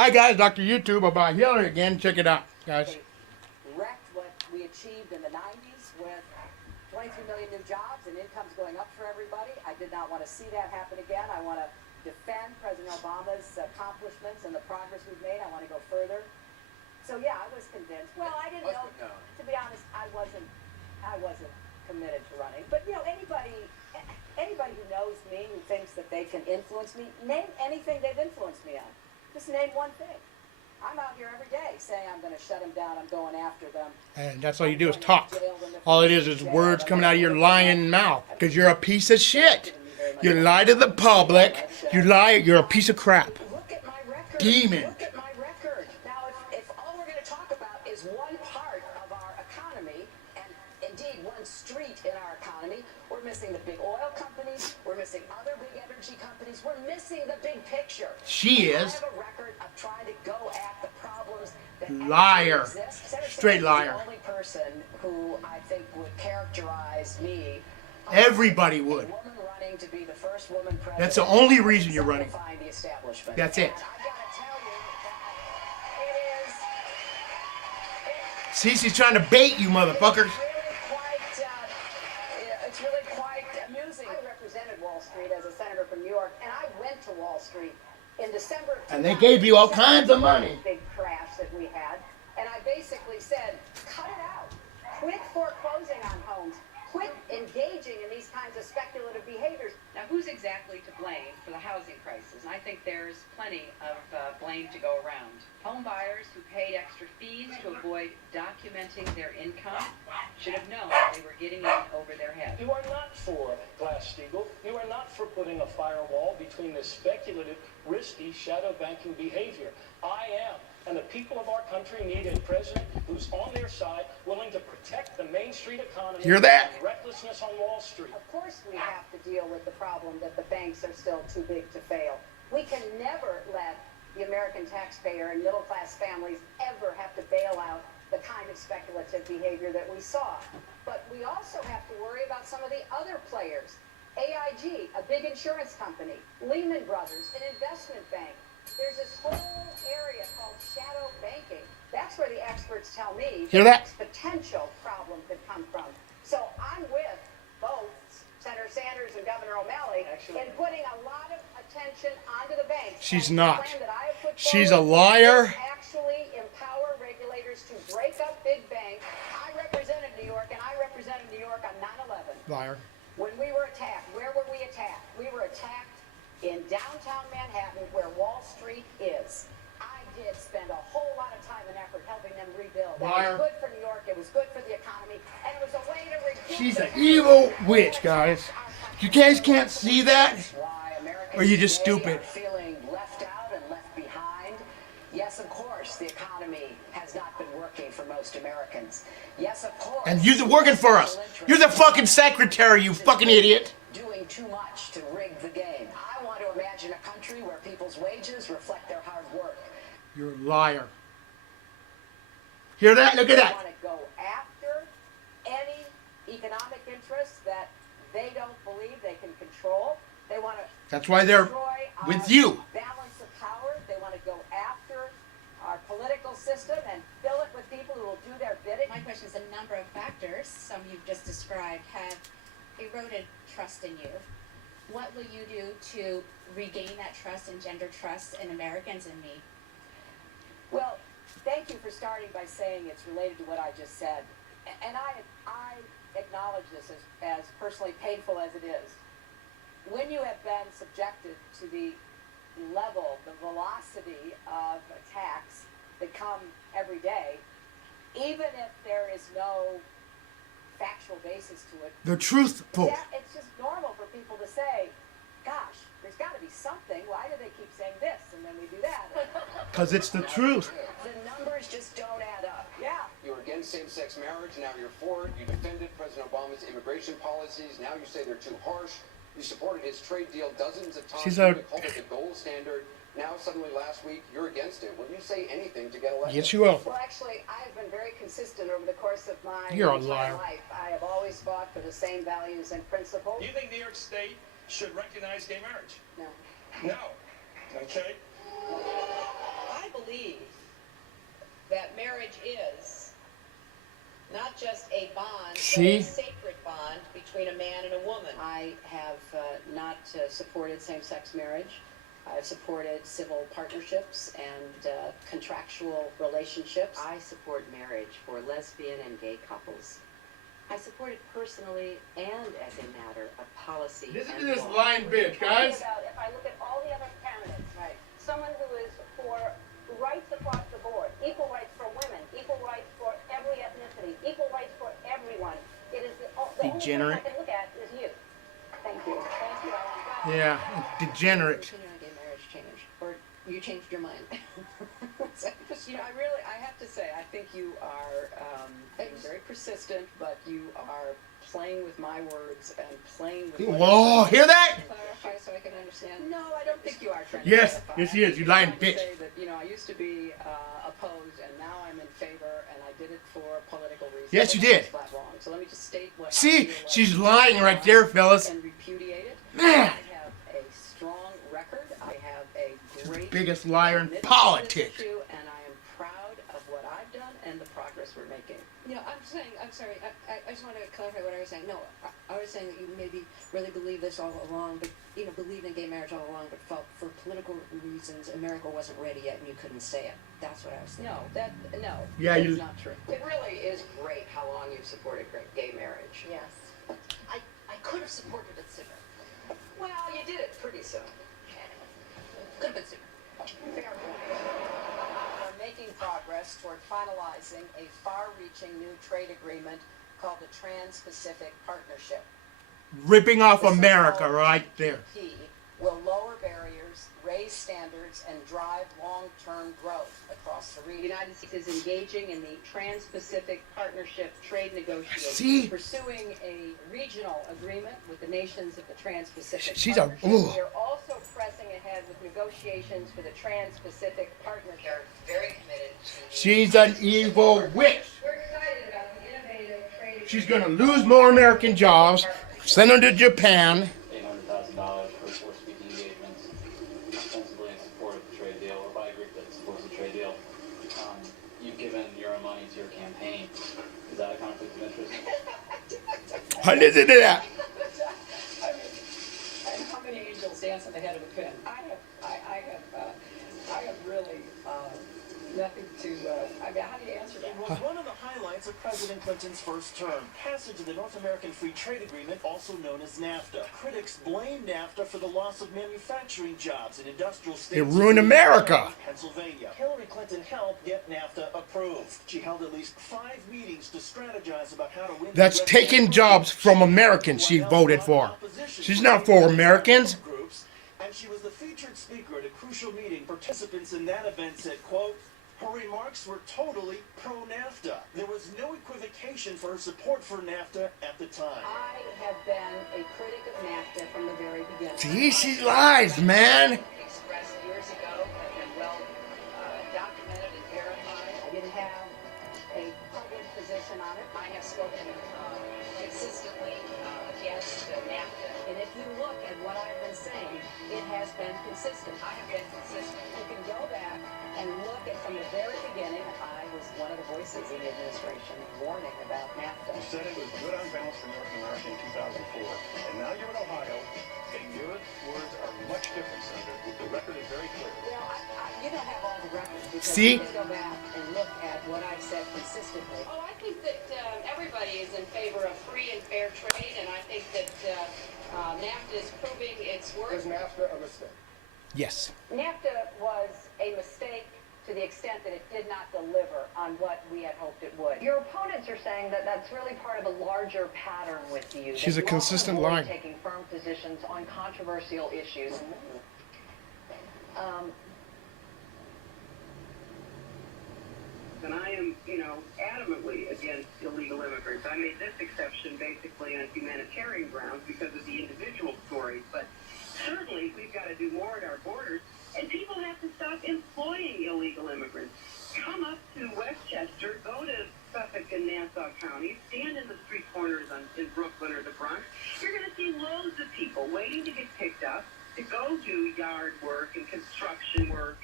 Hi guys, Dr. YouTube about Hillary again. Check it out, guys. Wrecked what we achieved in the 90s with 23 million new jobs and incomes going up for everybody. I did not want to see that happen again. I want to defend President Obama's accomplishments and the progress we've made. I want to go further. So yeah, I was convinced. Well, I didn't know. To be honest, I wasn't committed to running. But you know, anybody who knows me, who thinks that they can influence me, name anything they've influenced me on. Just name one thing. I'm out here every day saying I'm going to shut them down. I'm going after them. And that's all you do is talk. All it is words coming out of your lying mouth. Because you're a piece of shit. You lie to the public. You lie. You're a piece of crap. Look at my record. Demon. Look at my record. Now, if all we're going to talk about is one part of our economy, and indeed one street in our economy, we're missing the big oil companies. We're missing other big energy companies. We're missing the big picture. She is. I have a record of trying to go at the problems that liar. exist. Straight liar. The only person who I think would characterize me. Everybody would. A woman running to be the first woman president. That's the only reason you're running. The establishment. That's it. And I gotta tell you that it is. See, she's trying to bait you, motherfuckers. It's really quite amusing. I represented Wall Street as a senator from New York, and I went to Wall Street in December of 2007. And they gave you all kinds of money. Big crash that we had, and I basically said, cut it out. Quit foreclosing on homes. Quit engaging in these kinds of speculative behaviors. Now, who's exactly to blame for the housing crisis? And I think there's plenty of blame to go around. Home buyers who paid extra fees to avoid documenting their income should have known they were getting in over their head. You are not for Glass-Steagall. You are not for putting a firewall between this speculative, risky, shadow banking behavior. I am. And the people of our country need a president who's on their side, willing to protect the Main Street economy. Hear that? And recklessness on Wall Street. Of course we have to deal with the problem that the banks are still too big to fail. We can never let the American taxpayer and middle-class families ever have to bail out the kind of speculative behavior that we saw. But we also have to worry about some of the other players. AIG, a big insurance company, Lehman Brothers, an investment bank. There's this whole area called shadow banking. That's where the experts tell me Hear that? this potential problem could come from. So I'm with both Senator Sanders and Governor O'Malley in putting a lot of attention onto the banks. She's And not. the plan that I have put She's a forward liar. is actually empower regulators to break up big banks. I represented New York, and I represented New York on 9/11. Liar. When we were attacked, where were we attacked? We were attacked in downtown Manhattan, where Wall Street is. I did spend a whole lot of time and effort helping them rebuild. Liar. It was good for New York, it was good for the economy, and it was a way to recoup. She's the an evil witch, guys. You guys can't see that? Why Americans Or you just today stupid. are feeling left out and left behind. Yes, of course, the economy has not been working for most Americans. Yes, of course. And you're working for us. You're the fucking secretary, you fucking idiot. Doing too much to rig the game. I want to imagine a country where people's wages reflect their hard work. You're a liar. Hear that? Look at They that. want to go after any economic interests that they don't believe they can control. They want to That's why they're destroy our with you. balance of power. They want to go after our political system and fill it with people who will do their bidding. My question is, a number of factors, some you've just described, have eroded trust in you. What will you do to regain that trust, engender trust in Americans and me? Well, thank you for starting by saying it's related to what I just said. And I acknowledge this as personally painful as it is. When you have been subjected to the level, the velocity of attacks that come every day, even if there is no factual basis to it, They're truthful. it's just normal for people to say, gosh, there's got to be something. Why do they keep saying this and then we do that? Because it's the truth. The numbers just don't add up. Yeah. You were against same-sex marriage, now you're for it. You defended President Obama's immigration policies, now you say they're too harsh. You supported his trade deal dozens of times. She's You a- called it the gold standard. Now suddenly last week, you're against it. Will you say anything to get elected? Yes, you will. Well, actually, I have been very consistent over the course of my You're a entire liar. life. I have always fought for the same values and principles. Do you think New York State should recognize gay marriage? No. No. Okay. I just a bond, See? but a sacred bond between a man and a woman. I have not supported same-sex marriage. I've supported civil partnerships and contractual relationships. I support marriage for lesbian and gay couples. I support it personally and as a matter of policy. Listen and to this law. lying bitch, guys. If I look at all the other candidates, right, someone who is for rights across the board, equal rights for women, equal rights for every ethnicity, equal rights for everyone. It is the only person I can look at is you. Thank you. Thank you, Ellen. Yeah, degenerate. Opinion on gay marriage changed, or you changed your mind. You know, I have to say, I think you are very persistent, but you are playing with my words and playing with. Whoa, hear that? Clarify so I can understand. No, I don't think you are trying to Yes, clarify. yes, he is. You lying I'm bitch. trying to say that, you know, I used to be opposed, and now I'm in favor, and I did it for political reasons. Yes, you I think did. it's flat wrong. So let me just state what. I See, feel like she's is lying wrong right there, fellas. And repudiate it. Man. I have a strong record. I have a great Biggest liar in commitment to this politics. issue, and I am proud of what I've done and the progress we're making. No, I'm sorry, I just want to clarify what I was saying. No, I was saying that you maybe really believe this all along, but, you know, believed in gay marriage all along, but felt for political reasons America wasn't ready yet and you couldn't say it. That's what I was saying. No, Yeah, that's you- not true. It really is great how long you've supported gay marriage. Yes. I could have supported it sooner. Well, you did it pretty soon. Could have been sooner. Fair point. We're making progress toward finalizing a far-reaching new trade agreement called the Trans-Pacific Partnership. Ripping off The America so-called right there. TPP will lower barriers, raise standards, and drive long-term growth across the region. The United States is engaging in the Trans-Pacific Partnership trade negotiations, See? pursuing a regional agreement with the nations of the Trans-Pacific She's a- Partnership. ugh. We are also pressing ahead with negotiations for the Trans-Pacific Partnership. They're very committed to... She's an evil witch. We're excited about the innovative trade... She's gonna lose more American jobs, send them to Japan. $800,000 for speaking engagements, ostensibly in support of the trade deal, or by a group that supports the trade deal. You've given your own money to your campaign. Is that a conflict of interest? Listen to that. And how many angels dance on the head of a pin? I have really nothing to. I mean, how do you answer that? It was one of the highlights of President Clinton's first term. Passage of the North American Free Trade Agreement, also known as NAFTA. Critics blame NAFTA for the loss of manufacturing jobs in industrial states. It ruined America. Pennsylvania. Hillary Clinton helped get NAFTA approved. She held at least 5 meetings to strategize about how to win. That's taking jobs from Americans she voted for. She's not for Americans. Groups, and she was the featured speaker at a crucial meeting. Participants in that event said, quote, her remarks were totally pro-NAFTA. There was no equivocation for her support for NAFTA at the time. I have been a critic of NAFTA from the very beginning. See, she lies, man. Expressed years ago have been well documented and verified. I didn't have a public position on it. I have spoken consistently against NAFTA. And if you look at what I've been saying, it has been consistent. I have been consistent. You can go back and look at from the very beginning. I was one of the voices in the administration warning about NAFTA. You said it was good on balance for North America in 2004, and now you're in Ohio, and your words are much different, Senator. The record is very clear. Well, you don't have all the records because See? you can go back and look at what I've said consistently. Oh, I think that everybody is in favor of free and fair trade, and I think that NAFTA is proving its worth. Is NAFTA a mistake? Yes. NAFTA was a mistake to the extent that it did not deliver on what we had hoped it would. Your opponents are saying that that's really part of a larger pattern with you. She's a that you consistent often avoid line. taking firm positions on controversial issues. And I am, adamantly against illegal immigrants. I made this exception basically on humanitarian grounds because of the individual stories. But certainly we've got to do more at our borders, and people have to stop employing illegal immigrants. Come up to Westchester, go to Suffolk and Nassau counties, stand in the street corners in Brooklyn or the Bronx. You're going to see loads of people waiting to get picked up to go do yard work and construction work